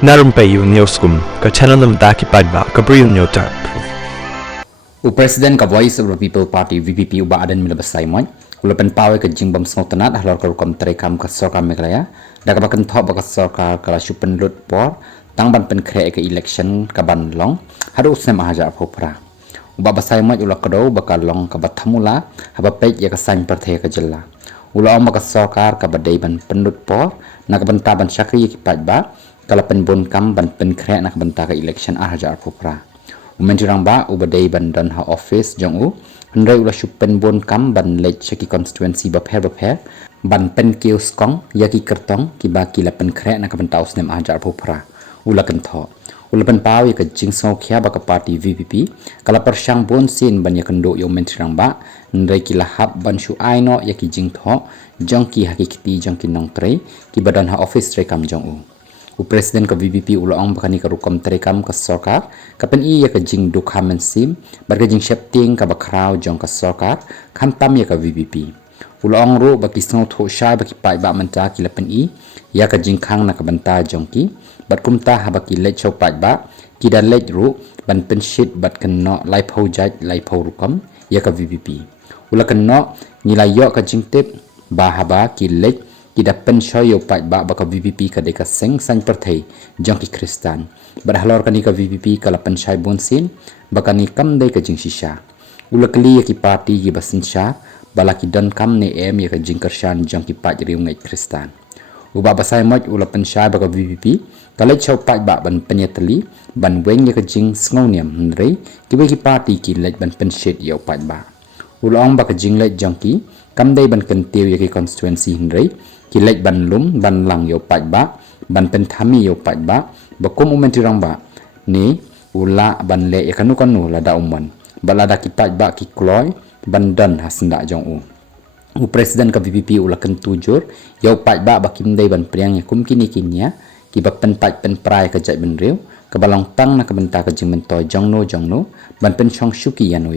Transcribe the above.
Na Rympei U ka channel nabynta paidbah ka Bri U Hynñiewtrep. Presiden ka Voice of the People Party VPP uba Ardent milabasay mo ulapan pawe ka jingbam snautanat halor ka rukom terekam ka sorkar Meghalaya daga ba kynthoh ba ka sorkar ka shupen lutpor tangban pynkhreh ka eleksyon ka banlong hadu usem ahaja phopra uba basay mo ulak kado ba long ka bathamula haba pej ya ka sain parthe ka jilla ula om ka sorkar ka badai ban penlutpor na ka banta ban syakri ki paidbah kala penbon kam ban pynkhreh na ka banta ka eleksyon ahaja phopra Umentirang ba ubadai bandan ha office jong u hendrai ula shupen bon kam ban lech ki constituency bapher ban pen kiu skong yaki kyrteng ki ba ki la pynkhreh na ka banta usnem ajar phopra ula kynthoh ula pen paw ya ka jingso khya ba ka party VPP kala pyrshah bon sin ban ya kendo yo mentirang ba hendrai ki la hab ban shu aino yaki jingthoh jong ki hakikti jong ki nong tre ki badan ha office tre kam jong u Presiden ka VPP ulang bakani ka rukom terekam ka sorkar kapen i ya ka jing dukha mensim barga jing shepting ka bakraw jong ka sorkar khantam ya ka VPP ulang ro baki snau tho sha baki paidbah menta ki lapen i ya ka jing khang na ka banta jong ki bat kumta ha baki lech chau paidbah ki dan lech ru ban penshit bat kenno lai phau jaj lai phau rukom ya ka VPP ula kenno nilai yo ka jing tip ba haba ki lech kita penshoyo paidbah baka VPP ka deka seng san perthei jong ki Kyrshan berhalor kani ka VPP kala penshai bonsin baka ni kam dei ka jing shisha ulakli ya ki party ki basinsha bala ki don kam ne em ya ka jing Kyrshan jong ki pat riu ngai Kyrshan uba basai moj ula penshai baka VPP kala chau paidbah ban penyetli ban weng ya ka jing sngauniam hendrei ki ba ki party ki lej ban penshit ya paidbah ulong baka jing lej jong ki kam dei ban kentiu ya ki constituency hendrei ki lej ban lum ban lang yo paidbah ban penthami yo paidbah bakum umentirang ba ni ula ban le ya kanu la da umman balada ki paidbah ki kloy ban dan hasnda jong u presiden ka VPP ula kentujur yo paidbah bakim dei ban priang ya kum kini kinya ki ba pen paid pen prai ka jai ben riu ka balong tang na ka benta ka jing mento jong no ban pen chong shuki yano